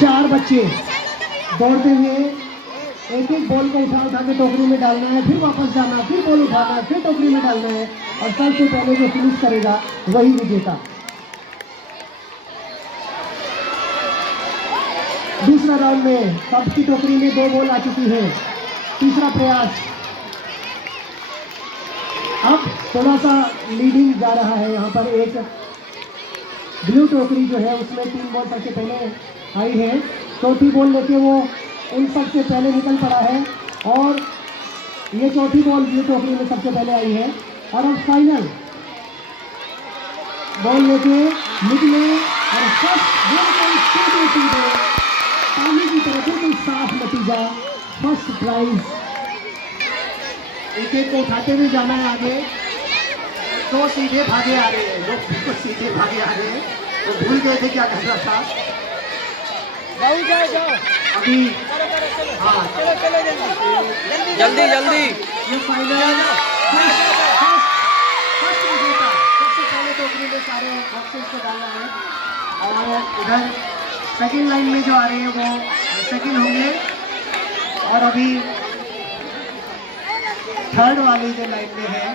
4 बच्चे दौड़ते हुए एक एक बॉल को उठा उठा के टोकरी में डालना है, फिर वापस जाना, फिर बॉल उठाना है, फिर टोकरी में डालना है और सबसे पहले जो फिनिश करेगा वही विजेता। दूसरा राउंड में सबकी टोकरी में 2 बॉल आ चुकी है। तीसरा प्रयास। अब थोड़ा सा लीडिंग जा रहा है। यहाँ पर एक ब्लू टोकरी जो है उसमें 3 बॉल सबसे पहले आई है। चौथी बॉल लेके वो उन सबसे पहले निकल पड़ा है और ये चौथी बॉल ब्लू टोकरी में सबसे पहले आई है। और अब फाइनल बॉल लेके निकले और फर्स्ट बिल्कुल सीधे पानी की तरह बिल्कुल साफ नतीजा, फर्स्ट प्राइज। एक एक को उठाते हुए जाना है आगे। 2 सीधे भागे आ रहे हैं, लोग बिल्कुल सीधे भागे आ रहे हैं, वो तो भूल गए थे क्या करना था। अभी हाँ जल्दी जल्दी ये फाइनल फर्स्ट विजेता। सबसे पहले टोकरी में सारे बॉक्सेस को डालना है और इधर सेकंड लाइन में जो आ रहे हैं वो सेकंड होंगे और अभी थर्ड वाली जो लाइन में है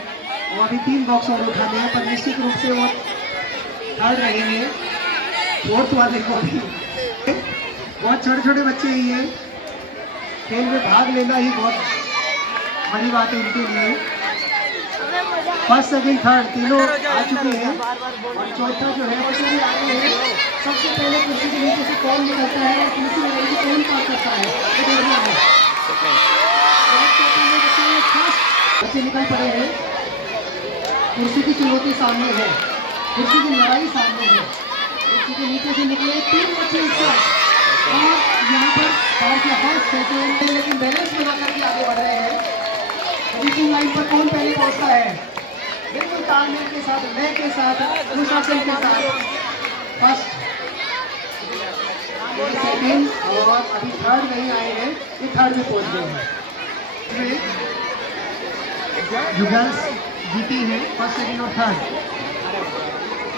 वो अभी 3 बॉक्स और उठाने हैं, पर निश्चित रूप से वो थर्ड रहेंगे। फोर्थ वाले को भी बहुत छोटे छोटे बच्चे ही हैं, खेल में भाग लेना ही बहुत बड़ी बात है उनके लिए। फर्स्ट सेकंड थर्ड तीनों आ चुके हैं और चौथा जो है उसमें भी आगे है। सबसे पहले कुर्सी के नीचे से कौन निकलता है और कुर्सी में कौन पास करता है ये देखना है। बच्चे निकल पड़े हैं, कुर्सी की चुनौती सामने है, कुर्सी की लड़ाई सामने है। कुर्सी के नीचे से निकले 3 बच्चे और यहाँ पर फर्स्ट सेकंड लेकिन बैलेंस बना करके आगे बढ़ रहे हैं। फिनिशिंग लाइन पर कौन पहले पहुँचता है, बिल्कुल तालमेल के साथ, लय के साथ, अनुशासन के साथ। फर्स्ट सेकंड और अभी थर्ड नहीं आए हैं, ये थर्ड में पहुँच गए हैं। जो गर्ल्स जीती है फर्स्ट सेकंड और थर्ड।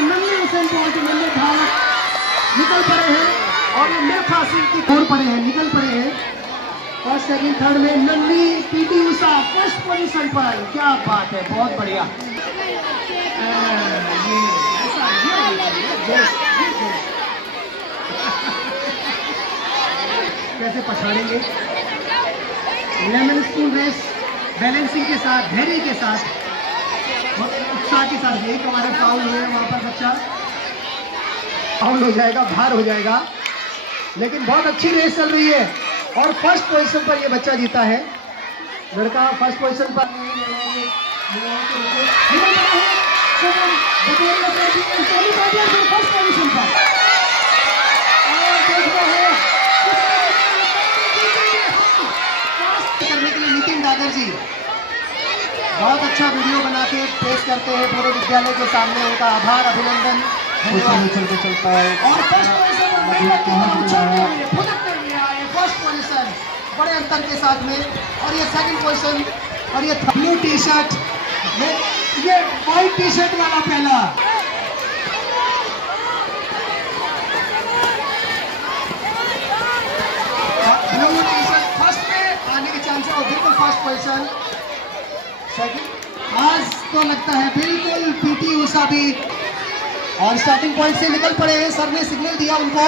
नन्हे हुसैन पहुंचे, नन्हे भारत निकल पड़े हैं और ये मिल्खा सिंह की दौड़ पड़े हैं, निकल पड़े हैं फर्स्ट सेकंड थर्ड में। नन्ही पीटी उषा फर्स्ट पोजीशन पर, क्या बात है, बहुत बढ़िया। कैसे पछाड़ेंगे, लेमन स्पून रेस बैलेंसिंग के साथ, धैर्य के साथ, उत्साह के साथ। एक हमारे फाउल हुए वहाँ पर बच्चा फाउल हो जाएगा, बाहर हो जाएगा, लेकिन बहुत अच्छी रेस चल रही है और फर्स्ट पोजीशन पर ये बच्चा जीता है। लड़का फर्स्ट पोजीशन पर फर्स्ट पोजीशन पर करने के लिए नितिन दागर जी बहुत अच्छा वीडियो बना के पेश करते हैं पूरे विद्यालय के सामने। उनका आभार, अभिनंदन। और फर्स्ट पोजीशन बड़े अंतर के साथ में, और ये सेकंड पोजीशन, और ये ब्लू टी शर्ट, ये व्हाइट टी शर्ट वाला पहला। ब्लू टी शर्ट फर्स्ट में आने के चांस है और बिल्कुल फर्स्ट पोजीशन। आज तो लगता है बिल्कुल पीटी उषा भी और स्टार्टिंग पॉइंट से निकल पड़े हैं। सर ने सिग्नल दिया उनको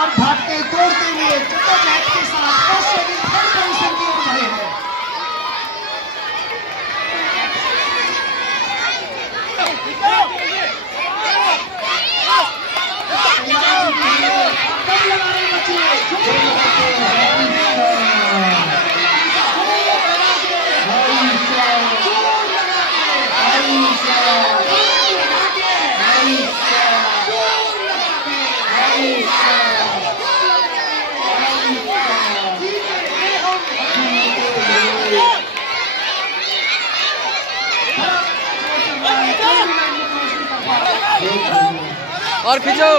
और भागते दौड़ते हुए के साथ फर्स्ट सेकंड थर्ड पोजीशन की ओर बढ़े हैं। और खींचो।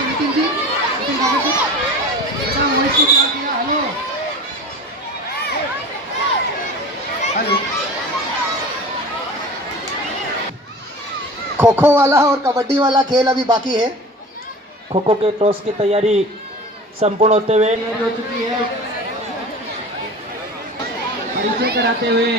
नितिन जी, नितिन बाबू जी, बेटा मोहित को क्या किया? Hello hello. खो खो वाला और कबड्डी वाला खेल अभी बाकी है। खो खो के टॉस की तैयारी संपूर्ण होते हुए हो चुकी है। परिचय कराते हुए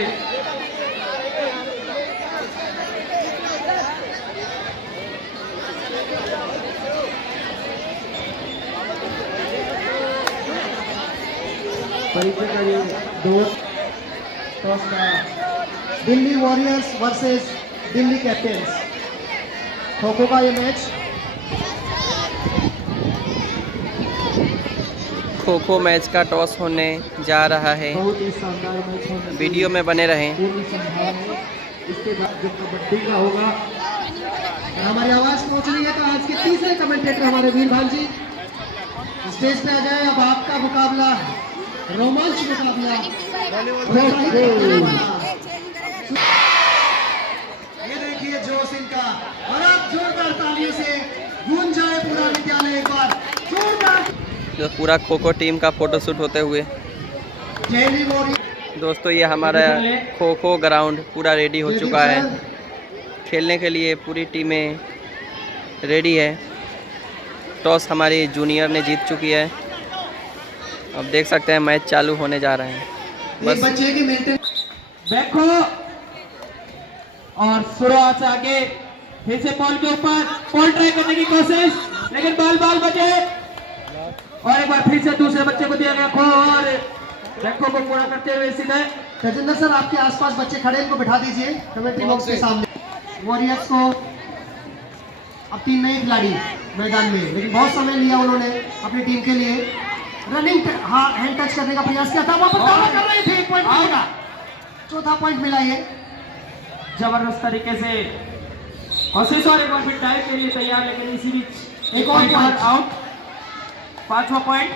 परिचय करिए दो टॉस का Delhi warriors versus Delhi Capitals kho kho का ये मैच। खो खो मैच का टॉस होने जा रहा है। बहुत ही शानदार मैच होने वीडियो में बने रहें। पूरी संभावना है। इसके बाद जो कबड्डी का होगा हमारी आवाज पहुंच रही है तो आज के तीसरे कमेंटेटर हमारे वीर भाई जी स्टेज पे आ जाए। अब आपका मुकाबला रोमांच मुकाबला ये देखिए जोश इनका और अब जोरदार तालियों से गूंज जाए पूरा विद्यालय एक बार जोरदार। जो पूरा खो खो टीम का फोटोशूट होते हुए दिल्ली वॉरियर्स दोस्तों ये हमारा खो खो ग्राउंड पूरा रेडी हो चुका है। खेलने के लिए पूरी टीमें रेडी है। टॉस हमारी जूनियर ने जीत चुकी है। अब देख सकते हैं मैच चालू होने जा रहे हैं। एक बच्चे की मेंटेन बैको और शुरुआत से आगे फिर से बॉल के ऊपर बॉल ट्राई करने की कोशिश, लेकिन बॉल बचे और एक बार फिर से दूसरे बच्चे को दिया गया खो और बैको को पूरा करते हुए सीधे। तजिंदर सर आपके आसपास बच्चे खड़े हैं, इनको बिठा दीजिए कमेंट्री बॉक्स के सामने। वॉरियर्स को अब 3 नए खिलाड़ी मैदान में, लेकिन बहुत समय लिया उन्होंने अपनी टीम के लिए। रनिंग हैंड टच करने का प्रयास किया था, वापस दावा कर रहे थे। 1 पॉइंट मिलेगा, चौथा पॉइंट मिला ये जबरदस्त तरीके से कोशिश और एक बार फिर डाइव के लिए तैयार, लेकिन इसी बीच एक और पॉइंट आउट। 5वां पॉइंट।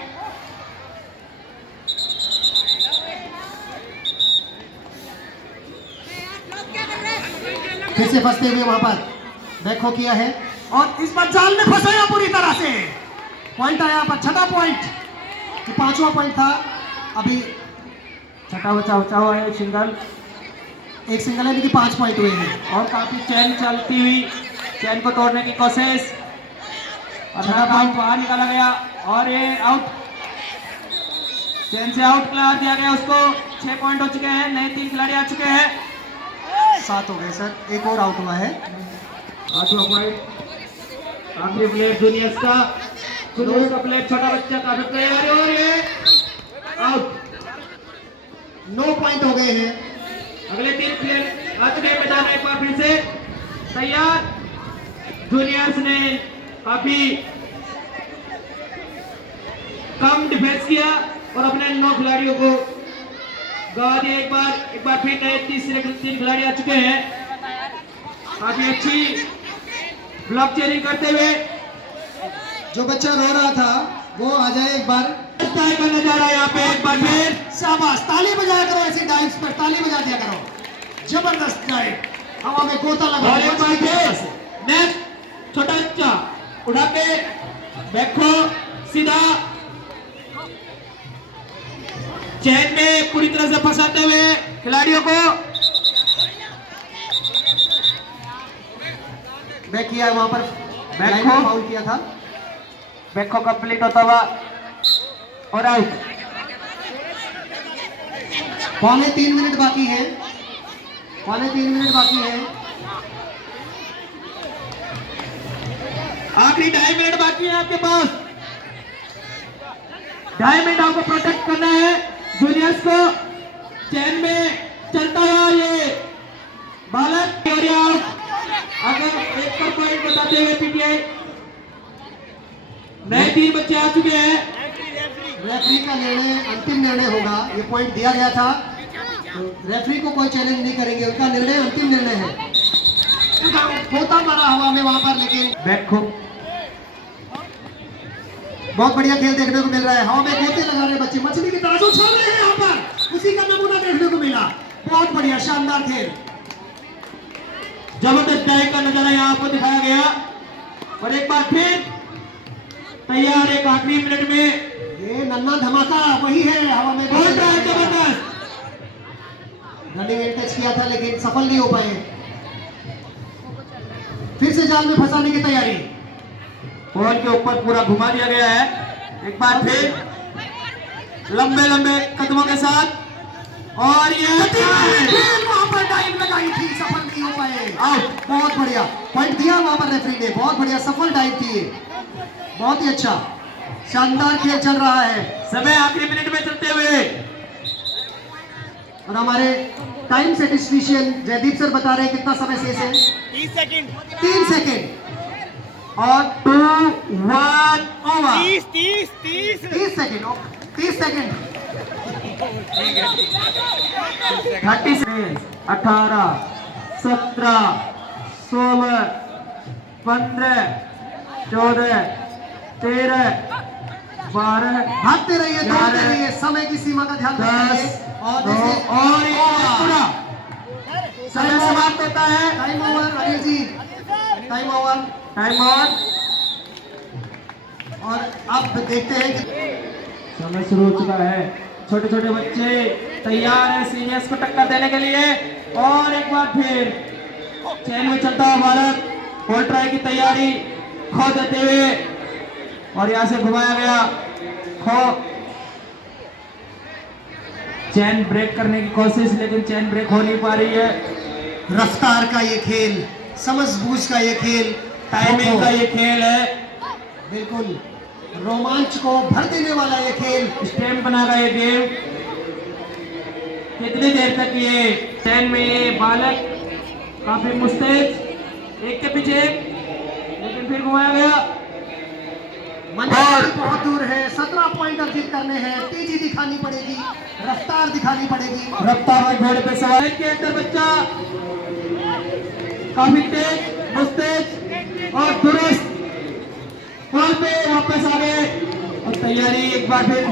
फिर से फंसते हुए वहां पर बैकहो किया है और इस बार जाल में फंसाया पूरी तरह से। पॉइंट आया पर 6वां पॉइंट, 5वां पॉइंट था अभी। छठा बचाव है सिंगल, एक सिंगल है लेकिन 5 पॉइंट हुए हैं। और काफी चैन चलती हुई, चैन को तोड़ने की कोशिश और छठा पॉइंट बाहर निकाला गया और ये आउट। चैन से आउट करार दिया गया उसको। 6 पॉइंट हो चुके हैं, नए 3 खिलाड़ी आ चुके हैं। 7 हो गए सर, एक और आउट हुआ है। 8वां पॉइंट। आखिरी प्लेयर जूनियर्स का प्लेयर छोटा बच्चा का प्लेयर और ये आउट। 9 पॉइंट हो गए हैं। अगले 3 प्लेयर आ चुके हैं मैदान में। एक बार फिर से तैयार। जूनियर्स ने काफी कम डिफेंस किया और अपने 9 खिलाड़ियों को गवा दिया। एक बार फिर नए 3 खिलाड़ी आ चुके हैं। काफी अच्छी ब्लॉक चेयरिंग करते हुए। जो बच्चा रो रहा था वो आ जाए एक बार। ट्राई करने जा रहा है यहाँ पे एक बार फिर। शाबाश, ताली बजाया करो ऐसी डाइव्स पर, ताली बजा दिया करो। जबरदस्त डाइव, हवा में गोता लगा। और एक बार फिर नेक्स्ट छोटा बच्चा उठा के बैको सीधा चैन में पूरी तरह से फंसाते हुए खिलाड़ियों को। बैक किया है वहां पर, बैक को फाउल किया था। बैको कंप्लीट होता हुआ और आउट। 3 मिनट बाकी है, 3 मिनट बाकी है। आखिरी 2.5 मिनट बाकी है आपके पास। 2.5 मिनट आपको प्रोटेक्ट करना है जूनियर्स को। चैन में चलता हुआ ये बताते हुए पीटीआई नए 3 बच्चे आ चुके हैं। रेफरी का निर्णय अंतिम निर्णय होगा। ये पॉइंट दिया गया था, तो रेफरी को कोई चैलेंज नहीं करेंगे, उनका निर्णय अंतिम निर्णय है। गोता मारा हवा में वहां पर, लेकिन बैक को बहुत बढ़िया खेल देखने को मिल रहा है। हवा में गोते लगा रहे बच्चे, मछली की तरह उछल रहे हैं यहाँ पर, उसी का नमूना देखने को मिला। बहुत बढ़िया शानदार खेल। जबरदस्त डाइव का नजारा यहाँ पर दिखाया गया और एक बार फिर तैयार एक आखिरी मिनट में ये नन्ना धमाका वही है, हवा में बोल रहा है जबरदस्त। रनिंग टच किया था लेकिन सफल नहीं हो पाए। फिर से जाल में फंसाने की तैयारी। बॉल के ऊपर पूरा घुमा दिया गया है। एक बार फिर लंबे लंबे कदमों के साथ और ये वहां पर डाइव लगाई थी, सफल नहीं हो पाए। आउट। बहुत बढ़िया पॉइंट दिया वहां पर रेफरी ने, बहुत बढ़िया सफल डाइव थी, बहुत ही अच्छा शानदार खेल चल रहा है। समय आखिरी मिनट में चलते हुए और हमारे टाइम स्टैटिस्टिशियन जयदीप सर बता रहे हैं कितना समय शेष है। 3 सेकेंड और 2 1 ओवर। 30 सेकेंड 30 सेकेंड 30 18 17 16 15 14 13 12 भागते रहिए, दौड़ते रहिए, समय की सीमा का ध्यान रखिए। 10 और पूरा समय समाप्त होता है। Time over Anil ji, time over. Time on. और अब देखते हैं कि समय शुरू हो चुका है। छोटे छोटे बच्चे तैयार हैं सीनियर्स को टक्कर देने के लिए और एक बार फिर चैन में चलता हुआ भारत होल ट्राई की तैयारी खो देते हुए और यहाँ से घुमाया गया खो। चैन ब्रेक करने की कोशिश, लेकिन चैन ब्रेक हो नहीं पा रही है। रफ्तार का ये खेल, समझबूझ का ये खेल, टाइमिंग का ये खेल है, बिल्कुल रोमांच को भर देने वाला ये खेल। स्टैम्प बना का ये गेम। कितनी देर तक ये चैन में ये बालक काफी मुस्तैद एक के पीछे एक, लेकिन फिर घुमाया गया। मंजिल बहुत दूर है, 17 पॉइंट अर्जित करने हैं, तेजी दिखानी पड़ेगी, रफ्तार दिखानी पड़ेगी। रफ्तार के घोड़े पे सवार के अंदर बच्चा काफी तेज मुस्तैद और दुरुस्त बॉल पे वापस आ गए और तैयारी एक बार फिर।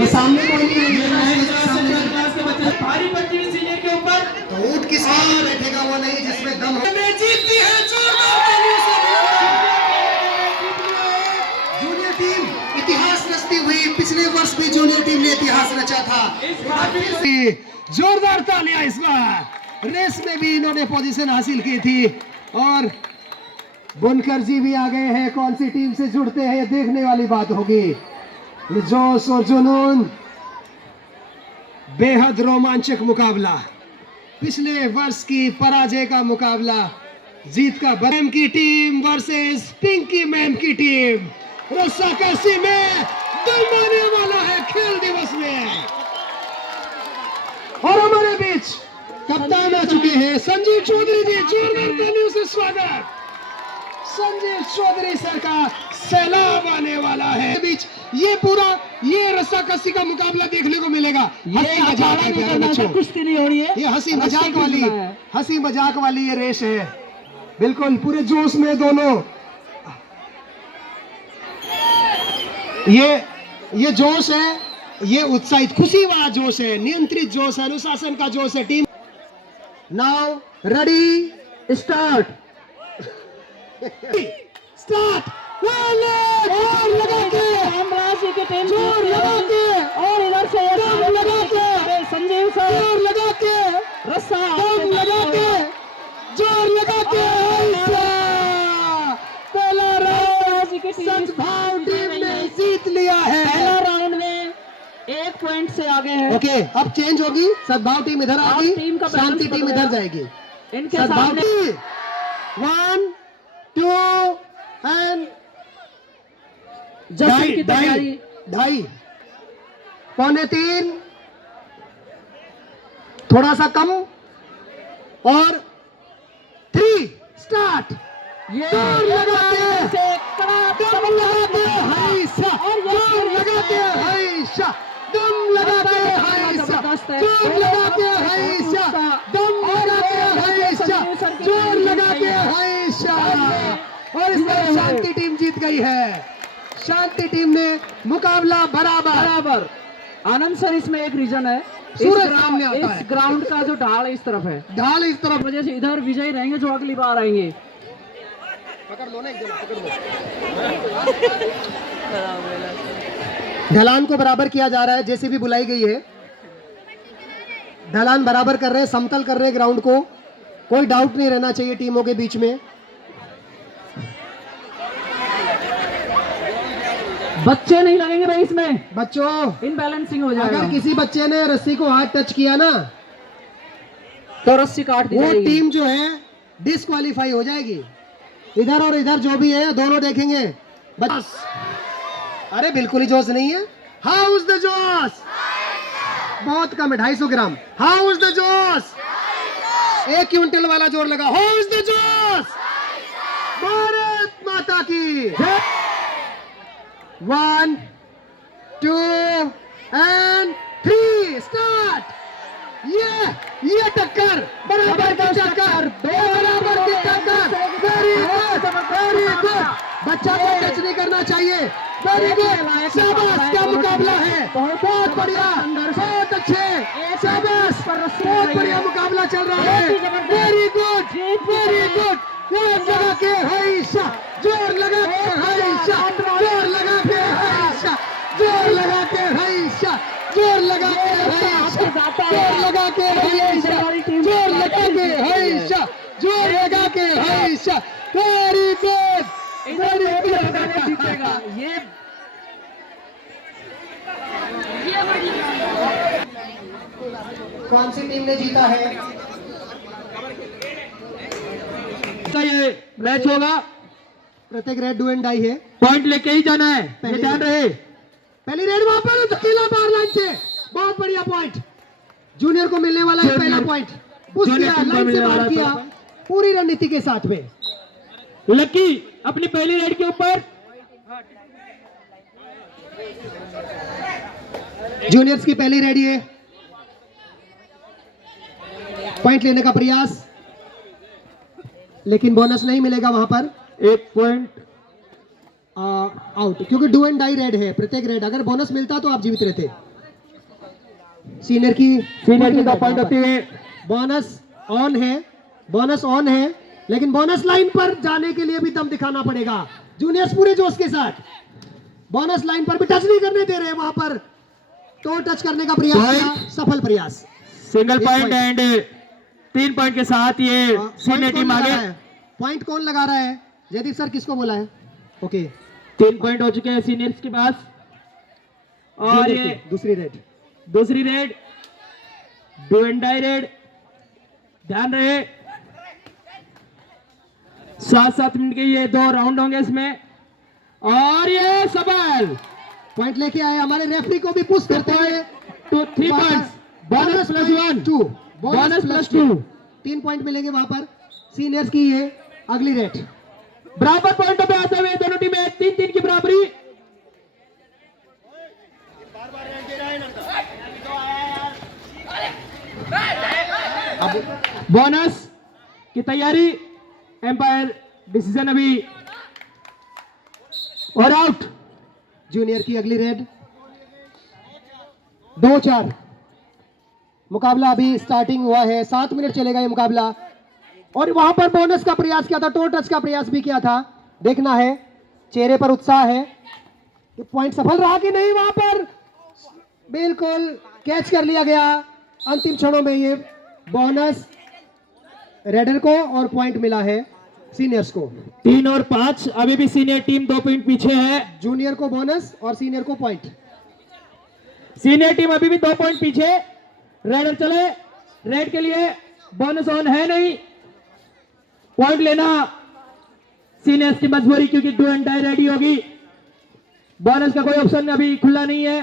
ये सामने कोई नहीं ये है, नए क्लास के बच्चे भारी बच्ची सीनियर के ऊपर तो ऊंट किस में बैठेगा वो नहीं जिसमें दम हो। जीतती है जूनियर टीम, इतिहास रचती हुई। पिछले वर्ष भी जूनियर टीम ने इतिहास रचा था। जोरदार तालियां इस बार। रेस में भी इन्होंने पोजीशन हासिल की थी और बुनकर जी भी आ गए हैं। कौन सी टीम से जुड़ते हैं ये देखने वाली बात होगी। ये जोश और जुनून, बेहद रोमांचक मुकाबला, पिछले वर्ष की पराजय का मुकाबला, जीत का मैम की टीम वर्सेस पिंकी मैम की टीम। रस्साकशी में दम आने वाला है खेल दिवस में। और हमारे बीच कप्तान आ चुके हैं संजीव चौधरी जी। जोरदार तालियों से स्वागत। संजीव चौधरी सर का सैलाब आने वाला है। बीच ये पूरा ये रस्साकशी का मुकाबला देखने को मिलेगा। हंसी मजाक है प्यारे बच्चों, कुश्ती नहीं हो रही है, ये हंसी मजाक वाली ये रेस है। बिल्कुल पूरे जोश में दोनों। ये जोश है, ये उत्साहित खुशी वाला जोश है, नियंत्रित जोश है, अनुशासन का जोश है। Team now ready start. Start. जोर लगा के, जोर लगा के, और इधर से दम लगा के, संजीव सर जोर लगा के, रस्सा दम लगा के, जोर लगा के। पहला राउंड सद्भाव टीम ने जीत लिया है। पहला राउंड में 1 पॉइंट से आगे है। ओके, अब चेंज होगी। सद्भाव टीम इधर अब आएगी, टीम का शांति बैलेंस टीम बदल इधर गया। जाएगी। इनके सद्भाव सामने 1 2 एंड जश्न की तैयारी। ढाई पौने 3, थोड़ा सा कम, और 3 स्टार्ट ये जोर लगाते से कड़ा दम लगाते हैशा जोर लगाते हैशा दम लगाते हैशा जोर लगाते हैशा दम लगाते हैशा जोर लगाते हैशा और इस बार शांति टीम जीत गई है। शांति टीम ने मुकाबला बराबर। आनंद सर, इसमें एक रीजन है, सूरज सामने आता है। इस ग्राउंड का जो ढाल इस तरफ है, ढाल इस तरफ वजह से इधर विजयी रहेंगे जो अगली बार आएंगे। पकड़ लो ना, एक जगह पकड़ लो। ढलान को बराबर किया जा रहा है, जेसीबी बुलाई गई है, ढलान बराबर कर रहे हैं, समतल कर रहे हैं ग्राउंड को, कोई डाउट नहीं रहना चाहिए टीमों के बीच में। बच्चे नहीं लगेंगे भाई इसमें, बच्चों इनबैलेंसिंग हो जाएगा। अगर किसी बच्चे ने रस्सी को हाथ टच किया ना तो रस्सी काट दी वो जाएगी। टीम जो है डिस्क्वालीफाई हो जाएगी। इधर और इधर जो भी है दोनों देखेंगे। बस अरे बिल्कुल ही जोश नहीं है। हाउ इज द जोश? बहुत कम है, 250 ग्राम। हाउ इज द जोश? 1 क्विंटल वाला जोर लगा। हाउ इज द जोश? भारत माता की 1 2 एंड 3 स्टार्ट। ये टक्कर बराबर की टक्कर, बराबर की टक्कर। Very good. बच्चा को टच नहीं करना चाहिए। वेरी गुड, शाबाश, क्या मुकाबला है, बहुत बढ़िया, बहुत अच्छे, शाबाश, बहुत बढ़िया मुकाबला चल रहा है। Very good, very good. जोर लगा के हैशा, जोर लगा के हैशा, जोर लगा के हैशा, जोर लगा के हैशा, जोर लगा के हैशा, जोर लगा के हैशा, जोर लगा के हैशा, जोर लगा के हैशा। Very good, very good. जीतेगा ये कौन सी टीम ने जीता है? ये मैच होगा, प्रत्येक रेड डू एंड डाई है। पॉइंट लेके ही जाना है, ये ध्यान रहे। पहली रेड वहां पर धकेला बाहर लाइन से, बहुत बढ़िया पॉइंट। जूनियर को मिलने वाला है पहला पॉइंट। पुश जूनियर किया, टीम को लाइन से मिलने बाहर वाला किया, पूरी रणनीति के साथ में। लकी अपनी पहली रेड के ऊपर, जूनियर्स की पहली रेडी है, पॉइंट लेने का प्रयास, लेकिन बोनस नहीं मिलेगा वहां पर। 1 पॉइंट आउट, क्योंकि डू एंड डाई रेड है। प्रत्येक रेड अगर बोनस मिलता तो आप जीवित रहते। सीनियर की 2 पॉइंट होते हुए बोनस ऑन है, बोनस ऑन है, लेकिन बोनस लाइन पर जाने के लिए भी दम दिखाना पड़ेगा। जूनियर्स पूरे जोश के साथ बोनस लाइन पर भी टच नहीं करने दे रहे, वहां पर तो टच करने का प्रयास किया, सफल प्रयास। सिंगल एक पॉइंट point। एंड 3 पॉइंट के साथ ये सीनियर टीम आगे। पॉइंट कौन लगा रहा है? जयदीप सर किसको बोला है? ओके, 3 पॉइंट हो चुके हैं सीनियर्स के पास। और ये दूसरी रेड, दूसरी raid, do and die raid, ध्यान रहे। 7-7 मिनट के ये 2 राउंड होंगे इसमें। और ये सबल पॉइंट लेके आए। हमारे रेफरी को भी पुश करते हुए 3 पॉइंट्स, बोनस +1, 2, बोनस +2, 3 पॉइंट मिलेंगे वहां पर। सीनियर्स की ये अगली रेड। बराबर पॉइंटों पे आते हुए दोनों टीमें 3-3 की बराबरी। बोनस की तैयारी, एम्पायर डिसीजन अभी और आउट। जूनियर की अगली रेड 2-4। मुकाबला अभी स्टार्टिंग हुआ है, 7 मिनट चलेगा ये मुकाबला। और वहां पर बोनस का प्रयास किया था, टो टच का प्रयास भी किया था। देखना है, चेहरे पर उत्साह है कि पॉइंट सफल रहा कि नहीं। वहां पर बिल्कुल कैच कर लिया गया अंतिम क्षणों में। ये बोनस रेडर को और पॉइंट मिला है सीनियर्स को। 3 और 5, अभी भी सीनियर टीम 2 पॉइंट पीछे है। जूनियर को बोनस और सीनियर को पॉइंट। सीनियर टीम अभी भी 2 पॉइंट पीछे। रेडर चले, रेड के लिए बोनस ऑन है नहीं, पॉइंट लेना सीनियर्स की मजबूरी, क्योंकि डू एंड डाई रेडी होगी। बोनस का कोई ऑप्शन अभी खुला नहीं है,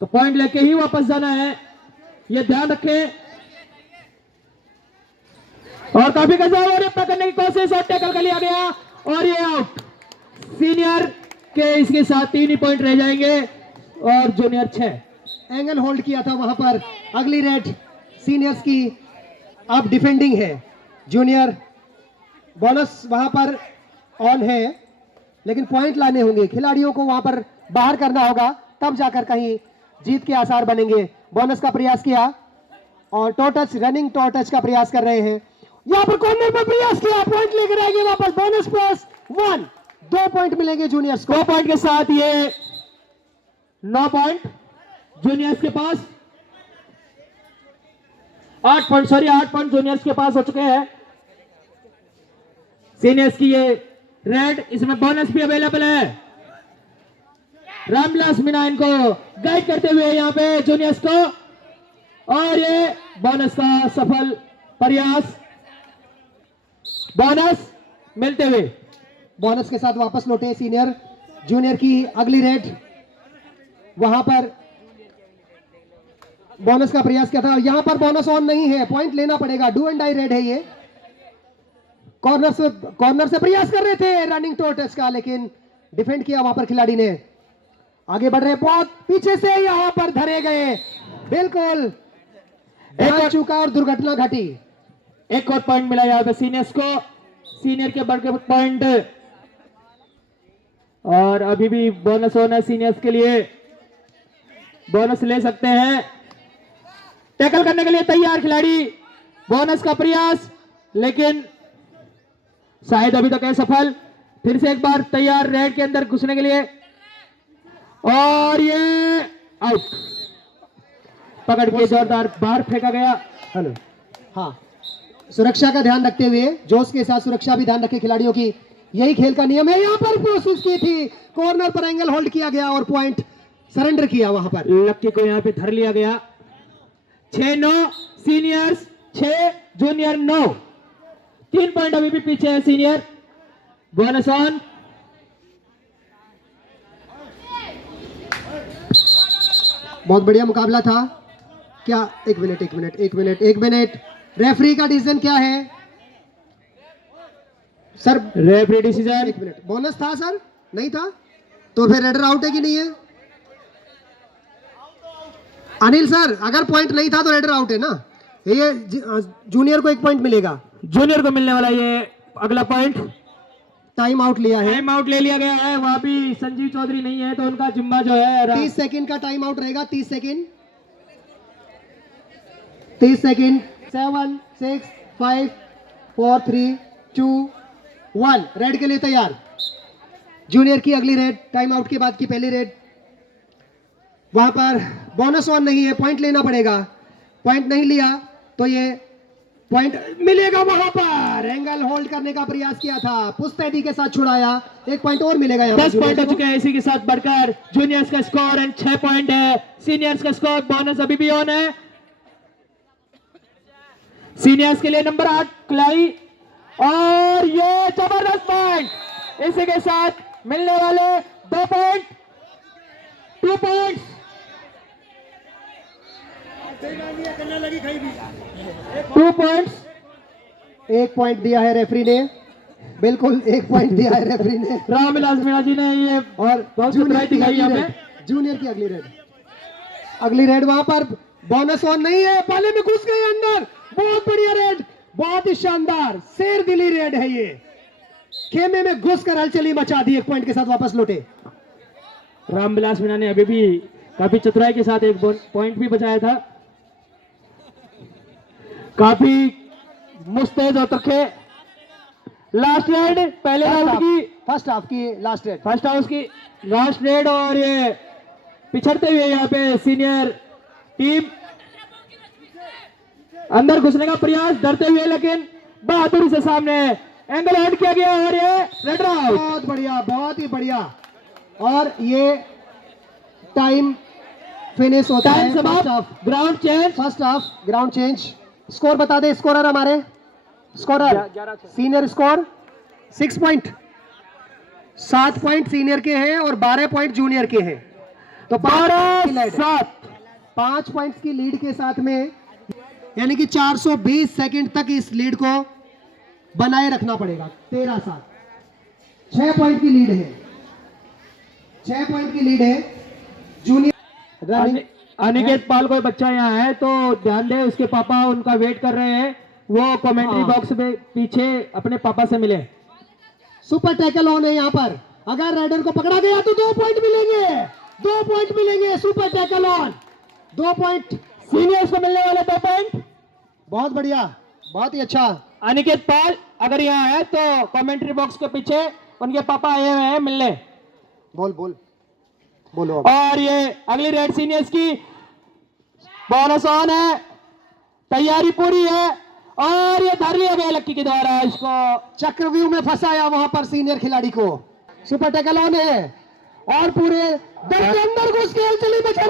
तो पॉइंट लेके ही वापस जाना है, ये ध्यान रखें। और काफी गजब और ये पकड़ने की कोशिश और टैकल कर लिया गया और ये आउट। सीनियर के इसके साथ 3 ही पॉइंट रह जाएंगे और जूनियर 6। एंगल होल्ड किया था वहां पर। अगली रेड सीनियर्स की अब डिफेंडिंग है। जूनियर बोनस वहां पर ऑन है, लेकिन पॉइंट लाने होंगे, खिलाड़ियों को वहां पर बाहर करना होगा, तब जाकर कहीं जीत के आसार बनेंगे। बोनस का प्रयास किया और to touch, running to touch का प्रयास कर रहे हैं। यहाँ पर कॉर्नर में प्रयास किया, पॉइंट लेकर आएंगे वापस। बोनस प्लस 1, 2 पॉइंट मिलेंगे जूनियर्स को। 2 पॉइंट के साथ ये 9 पॉइंट जूनियर्स के पास, 8 पॉइंट जूनियर्स के पास हो चुके हैं। सीनियर्स की ये रेड, इसमें बोनस भी अवेलेबल है। रामविलास मीणा इनको गाइड करते हुए यहाँ पे जूनियर्स को, और ये बोनस का सफल प्रयास, बोनस मिलते हुए बोनस के साथ वापस लौटे सीनियर। जूनियर की अगली रेड, वहां पर बोनस का प्रयास किया था। यहां पर बोनस ऑन नहीं है, पॉइंट लेना पड़ेगा। डू एंड डाई रेड है ये। कॉर्नर से प्रयास कर रहे थे रनिंग टो टच का, लेकिन डिफेंड किया वहां पर खिलाड़ी ने। आगे बढ़ रहे, बहुत पीछे से यहां पर धरे गए, बिल्कुल एक चूका और दुर्घटना घटी। एक और पॉइंट मिला यहाँ पे सीनियर्स को। सीनियर के बढ़ के पॉइंट, और अभी भी बोनस होना सीनियर्स के लिए, बोनस ले सकते हैं। टैकल करने के लिए तैयार खिलाड़ी, बोनस का प्रयास, लेकिन शायद अभी तक असफल। फिर से एक बार तैयार रेड के अंदर घुसने के लिए, और ये आउट। पकड़ के जोरदार बाहर फेंका गया। हेलो, हाँ, सुरक्षा का ध्यान रखते हुए, जोश के साथ सुरक्षा भी ध्यान रखे खिलाड़ियों की, यही खेल का नियम है। यहाँ पर कोशिश की थी, कॉर्नर पर एंगल होल्ड किया गया और पॉइंट सरेंडर किया वहां पर। लक्की को यहाँ पे धर लिया गया। 6-9 सीनियर्स 6, जूनियर 9। 3 पॉइंट अभी भी पीछे है सीनियर। Bonus on. बहुत बढ़िया मुकाबला था। क्या, एक मिनट, रेफरी का डिसीजन क्या है sir? Referee decision, 1 minute. Bonus था सर? नहीं था? तो फिर रेडर आउट है कि नहीं है? अनिल सर, अगर पॉइंट नहीं था तो रेडर आउट है ना? ये जूनियर को 1 पॉइंट मिलेगा। जूनियर को मिलने वाला ये अगला पॉइंट। टाइम आउट लिया है, टाइम आउट ले लिया गया है। वहां भी संजीव चौधरी नहीं है, तो उनका जिम्मा जो है 30 सेकंड का टाइम आउट रहेगा। 30 सेकंड 7, 6, 5, 4, 3, 2, 1। रेड के लिए तैयार। जूनियर की अगली रेड, टाइम आउट के बाद की पहली रेड। वहां पर बोनस ऑन नहीं है, पॉइंट लेना पड़ेगा। पॉइंट नहीं लिया तो ये पॉइंट मिलेगा। वहां पर एंगल होल्ड करने का प्रयास किया था, पुस्तैदी के साथ छुड़ाया। 1 पॉइंट और मिलेगा। 10 पॉइंट हो चुके हैं। इसी के साथ बढ़कर जूनियर्स का स्कोर 6 पॉइंट है। सीनियर्स का स्कोर, बोनस अभी भी ऑन है। सीनियर्स के लिए नंबर 8 खिलाड़ी, और ये जबरदस्त पॉइंट। इसी के साथ मिलने वाले 2 पॉइंट, 2 पॉइंट। 2 पॉइंट्स। 1 पॉइंट दिया है रेफरी ने, बिल्कुल 1 पॉइंट दिया है रेफरी ने। रामविलास मीणा जी ने ये और बहुत चतुराई दिखाई यहाँ पे। जूनियर की अगली रेड, वहां पर बोनस ऑन नहीं है, पाले में घुस गए अंदर। बहुत बढ़िया रेड, बहुत ही शानदार शेर दिली रेड है ये। खेमे में घुसकर हलचली मचा दी। 1 पॉइंट के साथ वापस लौटे। रामविलास मीणा ने अभी भी काफी चतुराई के साथ 1 पॉइंट भी बचाया था। काफी मुस्तैद और तखे। लास्ट रेड, पहले राउंड की, फर्स्ट हाफ की लास्ट रेड, फर्स्ट हाउस की लास्ट रेड, और ये पिछड़ते हुए यहाँ पे सीनियर टीम अंदर घुसने का प्रयास, डरते हुए, लेकिन बहादुरी से सामने एंगल आउट किया गया, और ये रेड आउट। बहुत बढ़िया, बहुत ही बढ़िया। और ये टाइम फिनिश होता है। Ground change, first half ground change. Score बता दे स्कोरर हमारे। Scorer senior score 6 point, 7 point senior के हैं और 12 पॉइंट जूनियर के हैं। तो 5 पॉइंट्स की लीड के साथ में, यानी कि 420 सेकंड तक इस लीड को बनाए रखना पड़ेगा। 13-7, 6 पॉइंट की लीड है, 6 पॉइंट की लीड है। जूनियर रनिंग अनिकेत पाल कोई बच्चा यहाँ है तो ध्यान दे, उसके पापा उनका वेट कर रहे हैं, वो कमेंट्री हाँ। बॉक्स में पीछे अपने पापा से मिले। सुपर टैकल ऑन है यहाँ पर, अगर राइडर को पकड़ा गया तो 2 पॉइंट मिलेंगे, 2 पॉइंट मिलेंगे। Super tackle on, 2 point seniors को मिलने वाले 2 पॉइंट। बहुत बढ़िया, बहुत ही अच्छा। अनिकेत पाल अगर यहाँ है तो कमेंट्री बॉक्स के पीछे उनके पापा आए हुए हैं मिलने। बोलो। और ये अगली रेड सीनियर्स की बोनस ऑन है, तैयारी पूरी है और ये धर लिया गया लक्की के द्वारा, इसको चक्रव्यूह में फंसाया वहां पर सीनियर खिलाड़ी को। सुपर टैकल ऑन है और पूरे दल के अंदर घुस के हलचली मचा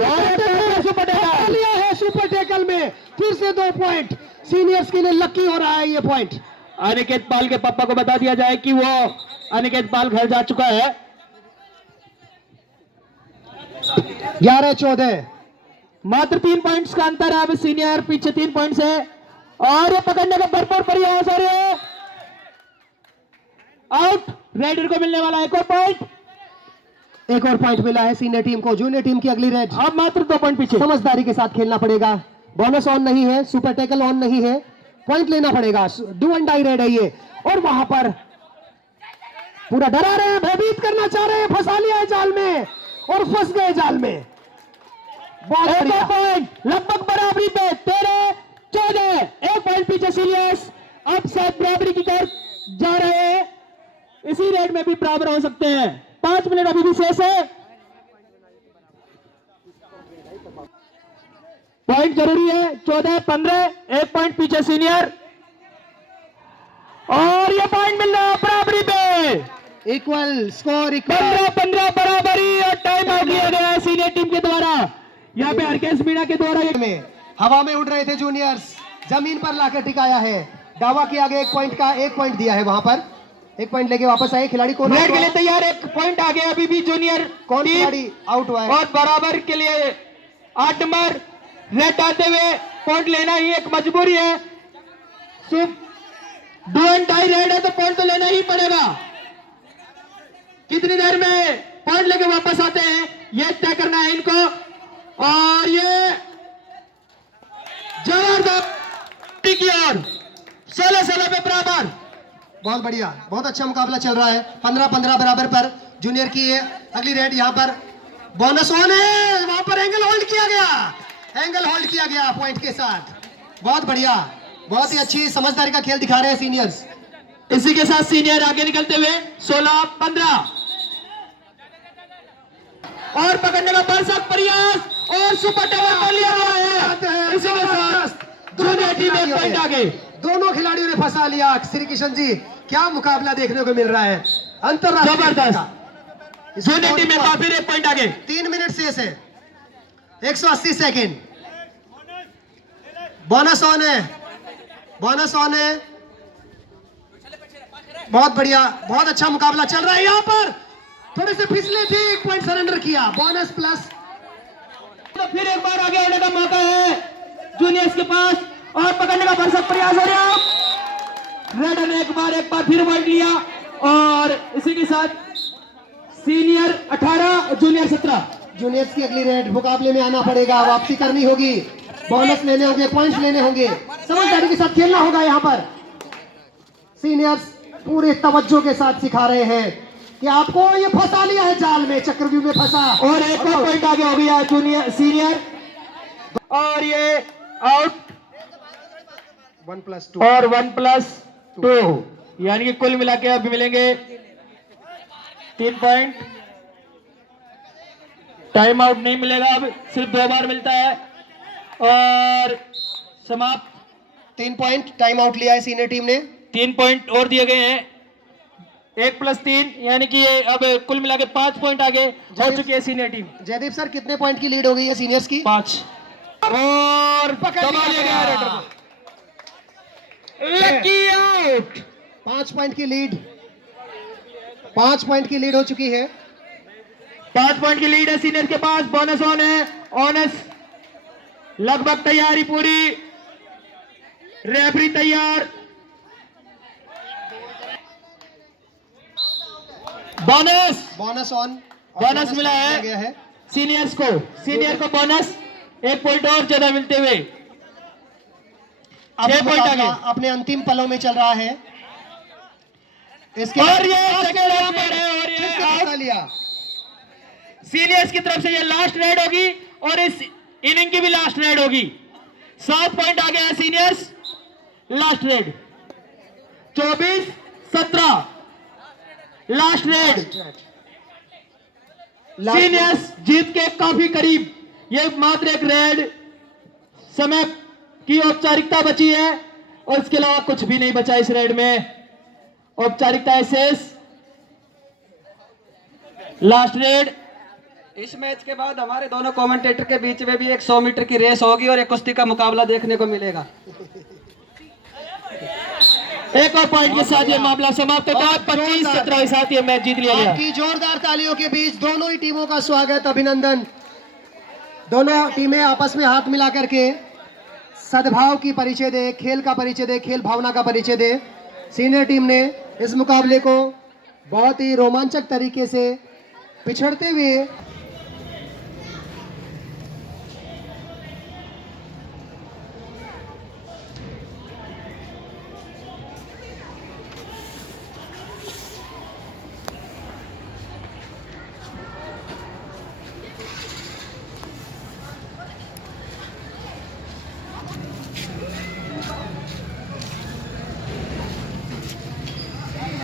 सुपर टैकल लिया है। सुपर टैकल में फिर से 2 पॉइंट सीनियर्स के लिए लकी हो रहा है ये पॉइंट। अनिकेत पाल के पापा को बता दिया जाए कि वो अनिकेत पाल घर जा चुका है। 11-14, मात्र 3 पॉइंट्स का अंतर है, अब सीनियर पीछे 3 पॉइंट्स है और ये पकड़ने का भरपूर प्रयास और ये आउट। रेडर को मिलने वाला एक और पॉइंट, एक और पॉइंट मिला है सीनियर टीम को। जूनियर टीम की अगली रेड, अब मात्र 2 पॉइंट पीछे। समझदारी के साथ खेलना पड़ेगा। बोनस ऑन नहीं है, सुपर टैकल ऑन नहीं है, पॉइंट लेना पड़ेगा। डू एंड डाई रेड है ये, और वहां पर पूरा डरा रहे हैं, भयभीत करना चाह रहे हैं, फंसा लिया है जाल में और फंस गए जाल में। बहुत एक बढ़िया। और पॉइंट, लगभग बराबरी पे 13-14, 1 पॉइंट पीछे सीनियर्स। अब शायद बराबरी की ओर जा रहे हैं, इसी रेड में भी बराबर हो सकते हैं। 5 मिनट अभी भी शेष है, पॉइंट जरूरी है। 14-15, 1 पॉइंट पीछे सीनियर और ये पॉइंट मिल रहा है बराबरी पे। इक्वल स्कोर, इक्वल 15-15 बराबरी और टाइम आउट लिया गया है सीनियर टीम के द्वारा। यहाँ पे हरकेश मीणा के द्वारा में हवा में उड़ रहे थे जूनियर्स, जमीन पर लाकर टिकाया है। दावा किया गया 1 पॉइंट का, 1 पॉइंट दिया है वहां पर, 1 पॉइंट लेके वापस आए। खिलाड़ी कौन रेड के लिए तैयार, 1 पॉइंट आ गया अभी भी जूनियर कौन टीम। खिलाड़ी आउट हुआ है? और बराबर के लिए 8 नंबर रेड डालते हुए पॉइंट लेना ही एक मजबूरी है। डू एंड डाई रेड है तो पॉइंट तो लेना ही पड़ेगा। कितनी देर में पॉइंट लेके वापस आते हैं ये तय करना है इनको। और ये जबरदस्त की ओर 16-16 पे बराबर। बहुत बढ़िया, बहुत अच्छा मुकाबला चल रहा है। 15-15 बराबर पर जूनियर की है अगली रेड। यहाँ पर बोनस ऑन है, वहां पर एंगल होल्ड किया गया, एंगल होल्ड किया गया पॉइंट के साथ। बहुत बढ़िया, बहुत ही अच्छी समझदारी का खेल दिखा रहे हैं सीनियर्स। इसी के साथ सीनियर आगे निकलते हुए 16-15 और पकड़ने का भरसक प्रयास और सुपर टैकल कर लिया गया है। इसी के साथ जूनियर टीम 1 पॉइंट आगे। दोनों खिलाड़ियों ने फंसा लिया। श्री किशन जी, क्या मुकाबला देखने को मिल रहा है, अंतरराष्ट्रीय जबरदस्त। जूनियर टीम में फिर 1 पॉइंट आगे। 3 मिनट शेष है, 180 सेकेंड। बोनस ऑन है, बोनस ऑन है। बहुत बढ़िया, बहुत अच्छा मुकाबला चल रहा है। यहाँ पर थोड़े से फिसले थे, 1 पॉइंट सरेंडर किया, बोनस प्लस। तो फिर एक बार आगे आने का मौका है जूनियर्स के पास और पकड़ने का भरसक प्रयास हो रहा है। रेड ने एक बार फिर पॉइंट लिया और इसी के साथ सीनियर 18 जूनियर 17। जूनियर्स की अगली रेड, मुकाबले में आना पड़ेगा, वापसी करनी होगी, बोनस लेने होंगे, पॉइंट्स लेने होंगे, समझदारी के साथ खेलना होगा। यहाँ पर सीनियर्स पूरे तवज्जो के साथ सिखा रहे हैं कि आपको ये फंसा लिया है जाल में, चक्रव्यूह में फंसा। और एक और पॉइंट आगे हो गया जूनियर सीनियर और ये आउट 1+2 और 1+2 यानी कि कुल मिला के अभी मिलेंगे 3 पॉइंट। टाइम आउट नहीं मिलेगा, अब सिर्फ 2 बार मिलता है और समाप्त। 3 पॉइंट टाइम आउट लिया है सीनियर टीम ने। 3 पॉइंट और दिए गए हैं, 1+3 यानी कि ये अब कुल मिला के 5 पॉइंट आगे हो चुकी है सीनियर टीम। जयदीप सर, कितने पॉइंट की लीड हो गई है सीनियर्स की? 5 और पकड़ दबा लिया गया रेडर को। Lucky out. 5 पॉइंट की लीड, 5 पॉइंट की लीड हो चुकी है। 5 पॉइंट की लीड है सीनियर के पास। बोनस ऑन है, ऑनस लगभग तैयारी पूरी, रेफरी तैयार बोनस बोनस ऑन, बोनस मिला है गया है। सीनियर को बोनस 1 पॉइंट और ज्यादा मिलते हुए अब 6 पॉइंट मुकाबला आगे। अपने अंतिम पलों में चल रहा है। इसके और ये सेकंड राउंड है और ये किसने आउट। फंसा लिया? सीनियर्स की तरफ से ये लास्ट रेड होगी और इस इनिंग की भी लास्ट रेड होगी। 7 पॉइंट आ गया है seniors. Last raid 24-17 last raid. Seniors जीत के काफी करीब। ये मात्र एक रेड समय की औपचारिकता बची है और इसके अलावा कुछ भी नहीं बचा इस रेड में। औपचारिकता शेष। Last red. इस मैच के बाद हमारे दोनों कमेंटेटर के बीच में भी एक 100 मीटर की रेस होगी और एक कुश्ती का मुकाबला देखने को मिलेगा। एक और पॉइंट के साथ ये मामला समाप्त होता है। 25-17 के साथ ये मैच जीत लिया गया। आपकी जोरदार तालियों के बीच दोनों ही टीमों का स्वागत, अभिनंदन। दोनों टीमें आपस में हाथ मिला करके सद्भाव की परिचय दे, खेल का परिचय दे, खेल भावना का परिचय दे। सीनियर टीम ने इस मुकाबले को बहुत ही रोमांचक तरीके से पिछड़ते हुए